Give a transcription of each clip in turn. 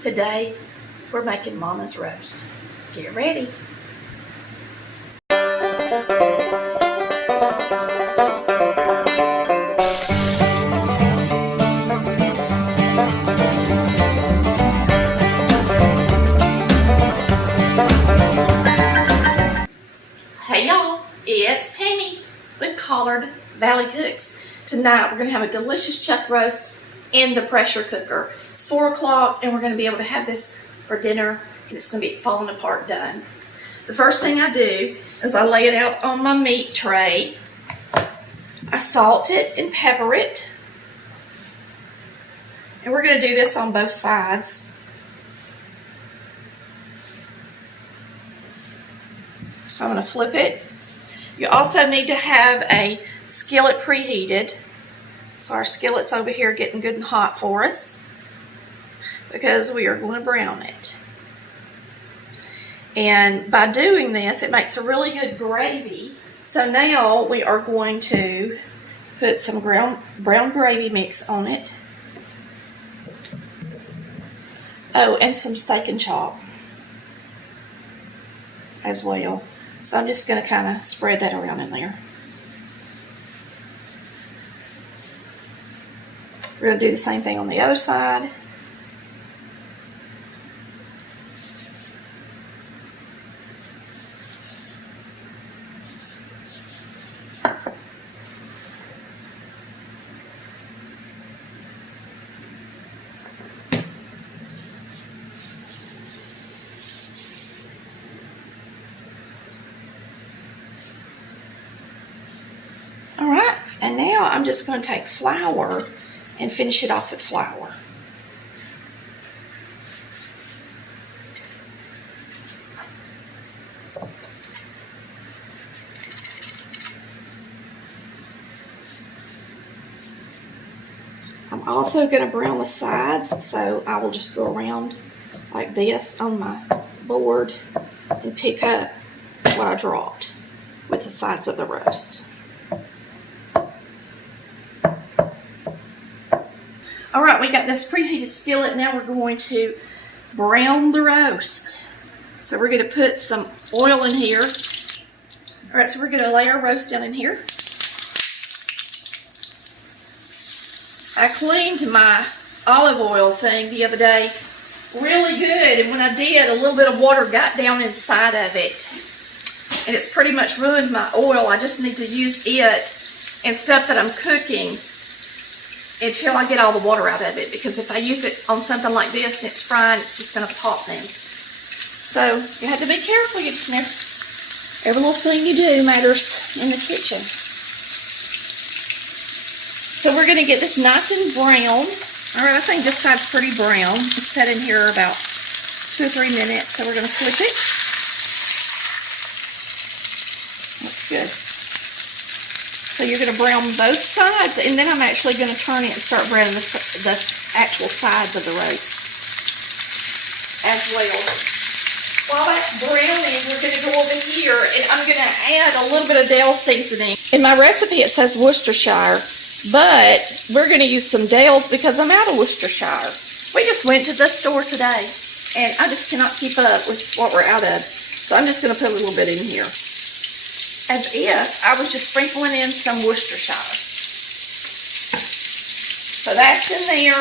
Today, we're making Mama's roast. Get ready. Hey y'all, it's Tammy with Collard Valley Cooks. Tonight we're going to have a delicious chuck roast in the pressure cooker. It's 4 o'clock and we're going to be able to have this for dinner and it's going to be falling apart done. The first thing I do is I lay it out on my meat tray. I salt it and pepper it. And we're going to do this on both sides. So I'm going to flip it. You also need to have a skillet preheated. So our skillet's over here getting good and hot for us because we are going to brown it. And by doing this, it makes a really good gravy. So now we are going to put some brown gravy mix on it. Oh, and some steak and chop as well. So I'm just going to kind of spread that around in there. We're going to do the same thing on the other side. Alright, and now I'm just going to take flour and finish it off with flour. I'm also going to brown the sides, so I will just go around like this on my board and pick up what I dropped with the sides of the roast. All right, we got this preheated skillet. Now we're going to brown the roast. So we're going to put some oil in here. All right, so we're going to lay our roast down in here. I cleaned my olive oil thing the other day really good, and when I did, a little bit of water got down inside of it. And it's pretty much ruined my oil. I just need to use it in stuff that I'm cooking until I get all the water out of it, because if I use it on something like this and it's frying, it's just going to pop then. So you have to be careful. You just never, every little thing you do matters in the kitchen. So we're going to get this nice and brown. All right, I think this side's pretty brown. It's set in here about 2 or 3 minutes, so we're going to flip it. Looks good. So you're going to brown both sides, and then I'm actually going to turn it and start browning the actual sides of the roast as well. While that's browning, we're going to go over here, and I'm going to add a little bit of Dale seasoning. In my recipe, it says Worcestershire, but we're going to use some Dale's because I'm out of Worcestershire. We just went to the store today, and I just cannot keep up with what we're out of. So I'm just going to put a little bit in here, as if I was just sprinkling in some Worcestershire. So that's in there.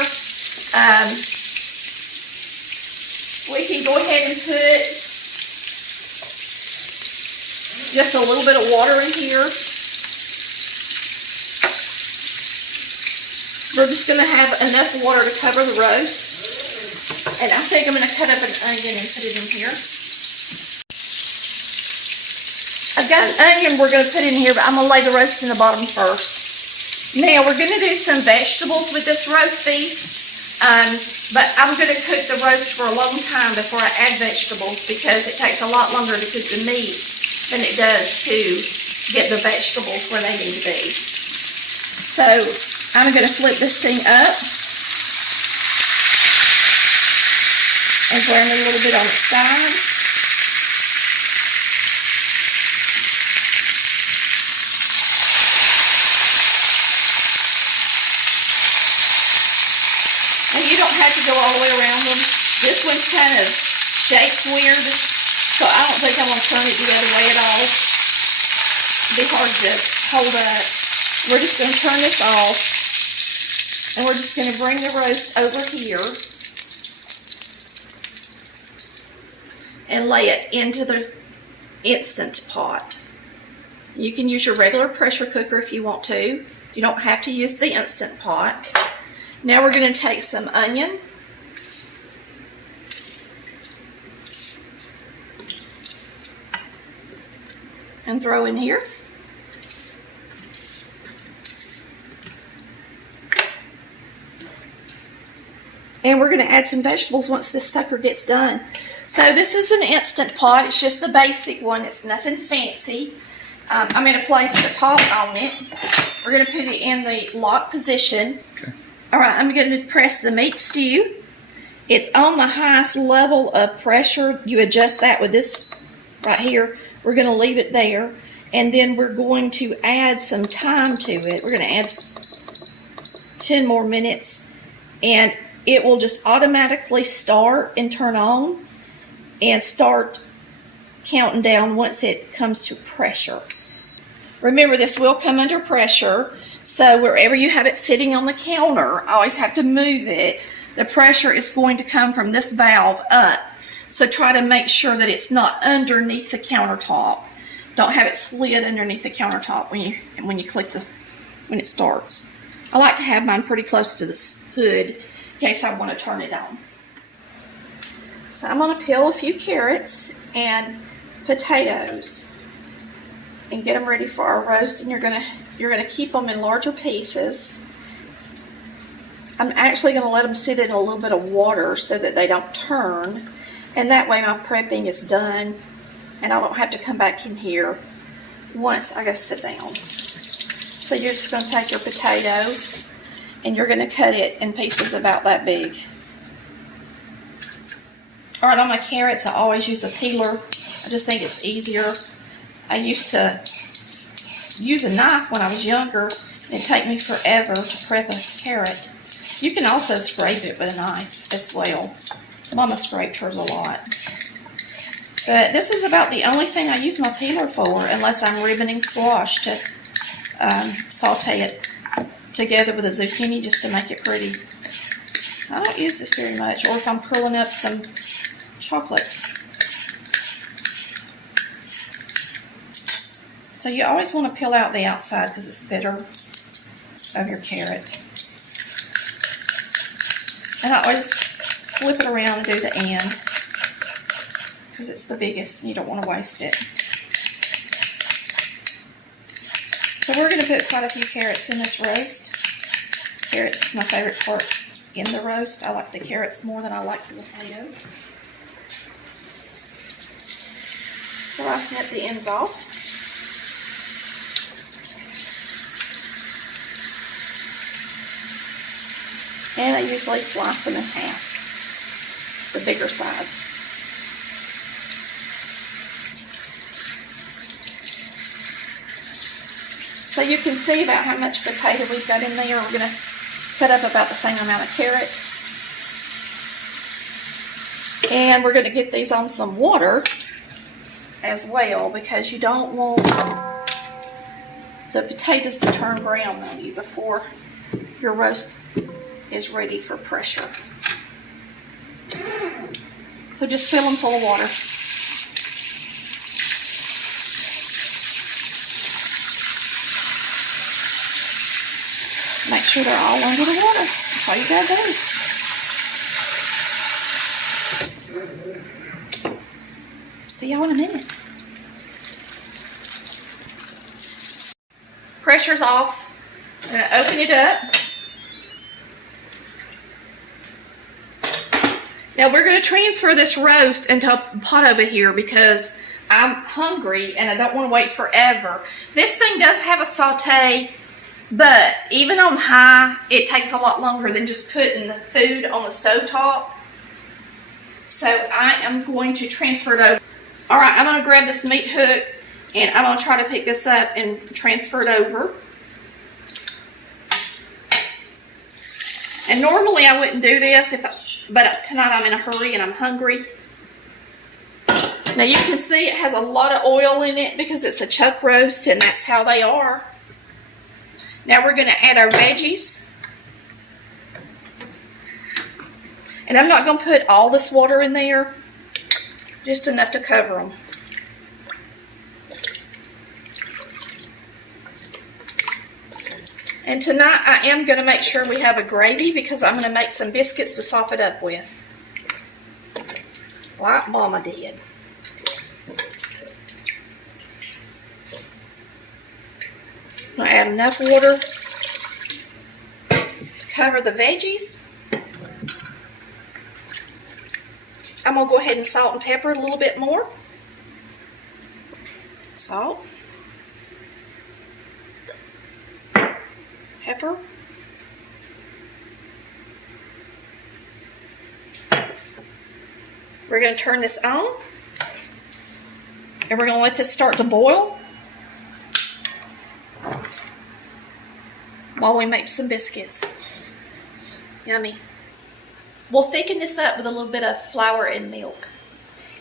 We can go ahead and put just a little bit of water in here. We're just going to have enough water to cover the roast. And I think I'm going to cut up an onion and put it in here. I've got an onion we're going to put in here, but I'm going to lay the roast in the bottom first. Now we're going to do some vegetables with this roast beef, but I'm going to cook the roast for a long time before I add vegetables, because it takes a lot longer to cook the meat than it does to get the vegetables where they need to be. So I'm going to flip this thing up and brown it a little bit on its side. And you don't have to go all the way around them. This one's kind of shaped weird, so I don't think I want to turn it the other way at all. It'd be hard to hold up. We're just going to turn this off, and we're just going to bring the roast over here and lay it into the Instant Pot. You can use your regular pressure cooker if you want to. You don't have to use the Instant Pot. Now we're going to take some onion, and throw in here. And we're going to add some vegetables once this sucker gets done. So this is an Instant Pot. It's just the basic one. It's nothing fancy. I'm going to place the top on it. We're going to put it in the lock position. Okay. All right, I'm going to press the meat stew. It's on the highest level of pressure. You adjust that with this right here. We're going to leave it there. And then we're going to add some time to it. We're going to add 10 more minutes. And it will just automatically start and turn on and start counting down once it comes to pressure. Remember, this will come under pressure, so wherever you have it sitting on the counter, always have to move it. The pressure is going to come from this valve up, so try to make sure that it's not underneath the countertop. Don't have it slid underneath the countertop when you click this when it starts. I like to have mine pretty close to the hood in case I want to turn it on. So I'm going to peel a few carrots and potatoes and get them ready for our roast, and you're gonna keep them in larger pieces. I'm actually going to let them sit in a little bit of water so that they don't turn, and that way my prepping is done and I don't have to come back in here once I go sit down. So you're just going to take your potato and you're going to cut it in pieces about that big. All right, on my carrots, I always use a peeler. I just think it's easier. I used to use a knife when I was younger, and it'd take me forever to prep a carrot. You can also scrape it with a knife as well. Mama scraped hers a lot. But this is about the only thing I use my peeler for, unless I'm ribboning squash to saute it together with a zucchini just to make it pretty. I don't use this very much, or if I'm curling up some chocolate. So you always want to peel out the outside because it's bitter of your carrot. And I always flip it around and do the end because it's the biggest and you don't want to waste it. So we're going to put quite a few carrots in this roast. Carrots is my favorite part in the roast. I like the carrots more than I like the potatoes. So I snip the ends off. And I usually slice them in half, the bigger sides. So you can see about how much potato we've got in there. We're going to cut up about the same amount of carrot. And we're going to get these on some water as well, because you don't want the potatoes to turn brown on you before your roast is ready for pressure. So just fill them full of water. Make sure they're all under the water. That's all you gotta do. See y'all in a minute. Pressure's off. I'm gonna open it up. Now we're going to transfer this roast into a pot over here because I'm hungry and I don't want to wait forever. This thing does have a saute, but even on high, it takes a lot longer than just putting the food on the stovetop. So I am going to transfer it over. All right, I'm going to grab this meat hook and I'm going to try to pick this up and transfer it over. And normally I wouldn't do this, but tonight I'm in a hurry and I'm hungry. Now you can see it has a lot of oil in it because it's a chuck roast and that's how they are. Now we're going to add our veggies. And I'm not going to put all this water in there, just enough to cover them. And tonight I am going to make sure we have a gravy because I'm going to make some biscuits to sop it up with, like Mama did. I'm going to add enough water to cover the veggies. I'm going to go ahead and salt and pepper it a little bit more. Salt. Pepper. We're going to turn this on. And we're going to let this start to boil while we make some biscuits. Yummy. We'll thicken this up with a little bit of flour and milk.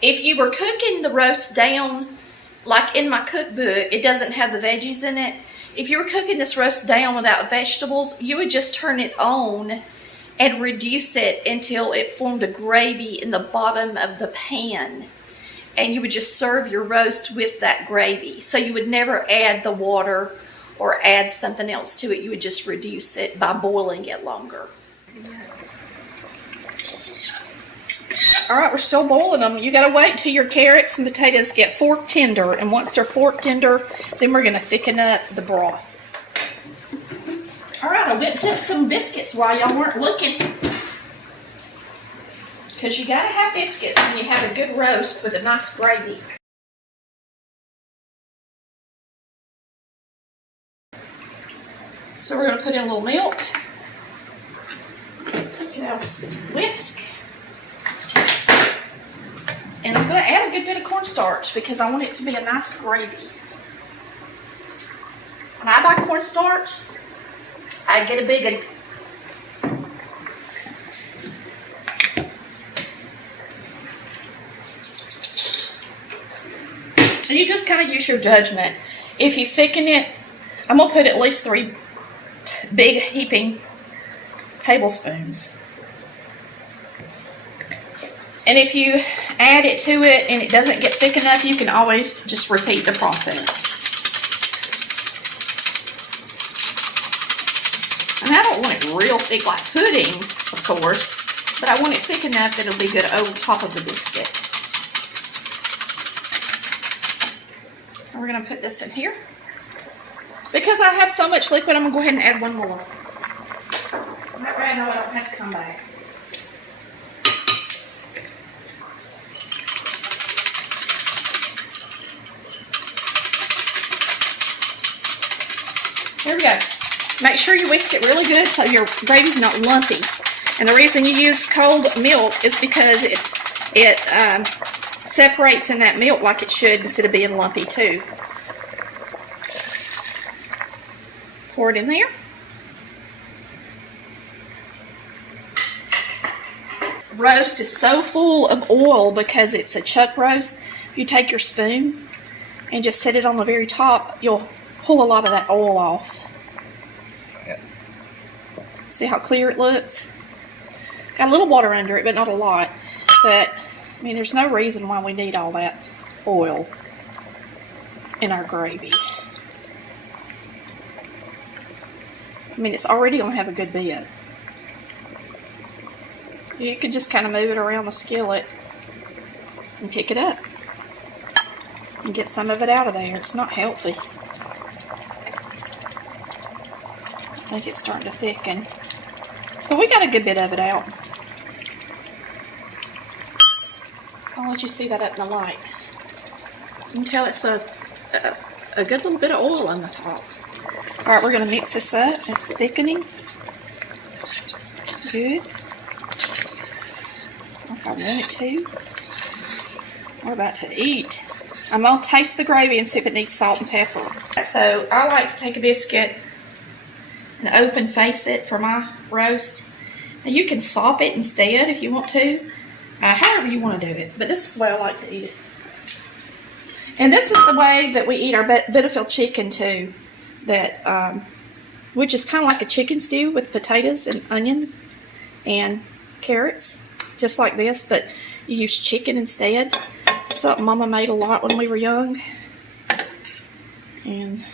If you were cooking the roast down, like in my cookbook, it doesn't have the veggies in it. If you were cooking this roast down without vegetables, you would just turn it on and reduce it until it formed a gravy in the bottom of the pan. And you would just serve your roast with that gravy. So you would never add the water or add something else to it. You would just reduce it by boiling it longer. All right, we're still boiling them. You gotta wait till your carrots and potatoes get fork tender. And once they're fork tender, then we're gonna thicken up the broth. All right, I whipped up some biscuits while y'all weren't looking. Because you gotta have biscuits when you have a good roast with a nice gravy. So we're gonna put in a little milk. Get out a whisk. And I'm going to add a good bit of cornstarch because I want it to be a nice gravy. When I buy cornstarch, I get a big one. And you just kind of use your judgment. If you thicken it, I'm going to put at least 3 big heaping tablespoons. And if you add it to it and it doesn't get thick enough, you can always just repeat the process. And I don't want it real thick like pudding, of course, but I want it thick enough that it'll be good over top of the biscuit. So we're going to put this in here. Because I have so much liquid, I'm going to go ahead and add one more. That way I know I don't have to come back. There we go. Make sure you whisk it really good so your gravy's not lumpy. And the reason you use cold milk is because it separates in that milk like it should instead of being lumpy too. Pour it in there. Roast is so full of oil because it's a chuck roast. If you take your spoon and just set it on the very top, you'll pull a lot of that oil off. See how clear it looks? Got a little water under it, but not a lot. But, I mean, there's no reason why we need all that oil in our gravy. I mean, it's already going to have a good bit. You could just kind of move it around the skillet and pick it up and get some of it out of there. It's not healthy. I think it's starting to thicken. So we got a good bit of it out. I'll let you see that up in the light. You can tell it's a good little bit of oil on the top. All right, we're going to mix this up. It's thickening. Good. Like I want it to. We're about to eat. I'm going to taste the gravy and see if it needs salt and pepper. So I like to take a biscuit and open face it for my roast Now you can sop it instead if you want to, however you want to do it. But this is the way I like to eat it. And this is the way that we eat our Bitterfield chicken too. That which is kind of like a chicken stew with potatoes and onions and carrots, just like this, but you use chicken instead. Something Mama made a lot when we were young, and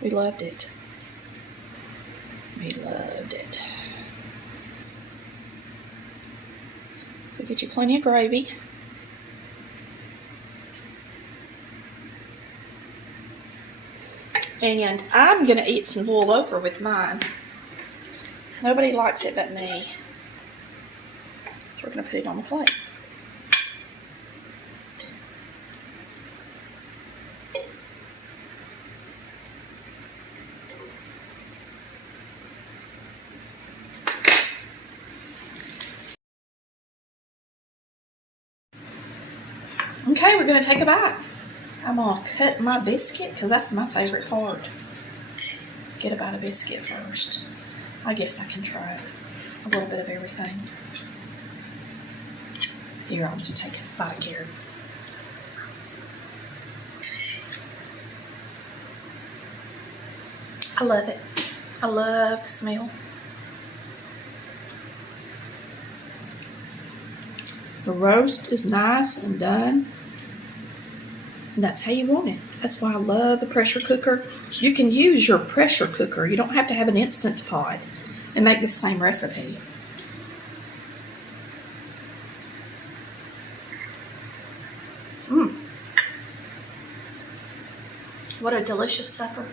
we loved it. We loved it. So get you plenty of gravy. And I'm going to eat some boiled okra with mine. Nobody likes it but me. So we're going to put it on the plate. Okay, we're going to take a bite. I'm going to cut my biscuit because that's my favorite part. Get a bite of biscuit first. I guess I can try a little bit of everything. Here, I'll just take a bite of carrot. I love it. I love the smell. The roast is nice and done. And that's how you want it. That's why I love the pressure cooker. You can use your pressure cooker. You don't have to have an Instant Pot and make the same recipe. What a delicious supper.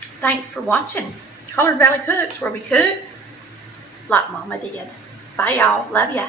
Thanks for watching Colored Valley Cooks, where we cook like Mama did. Bye, y'all. Love ya.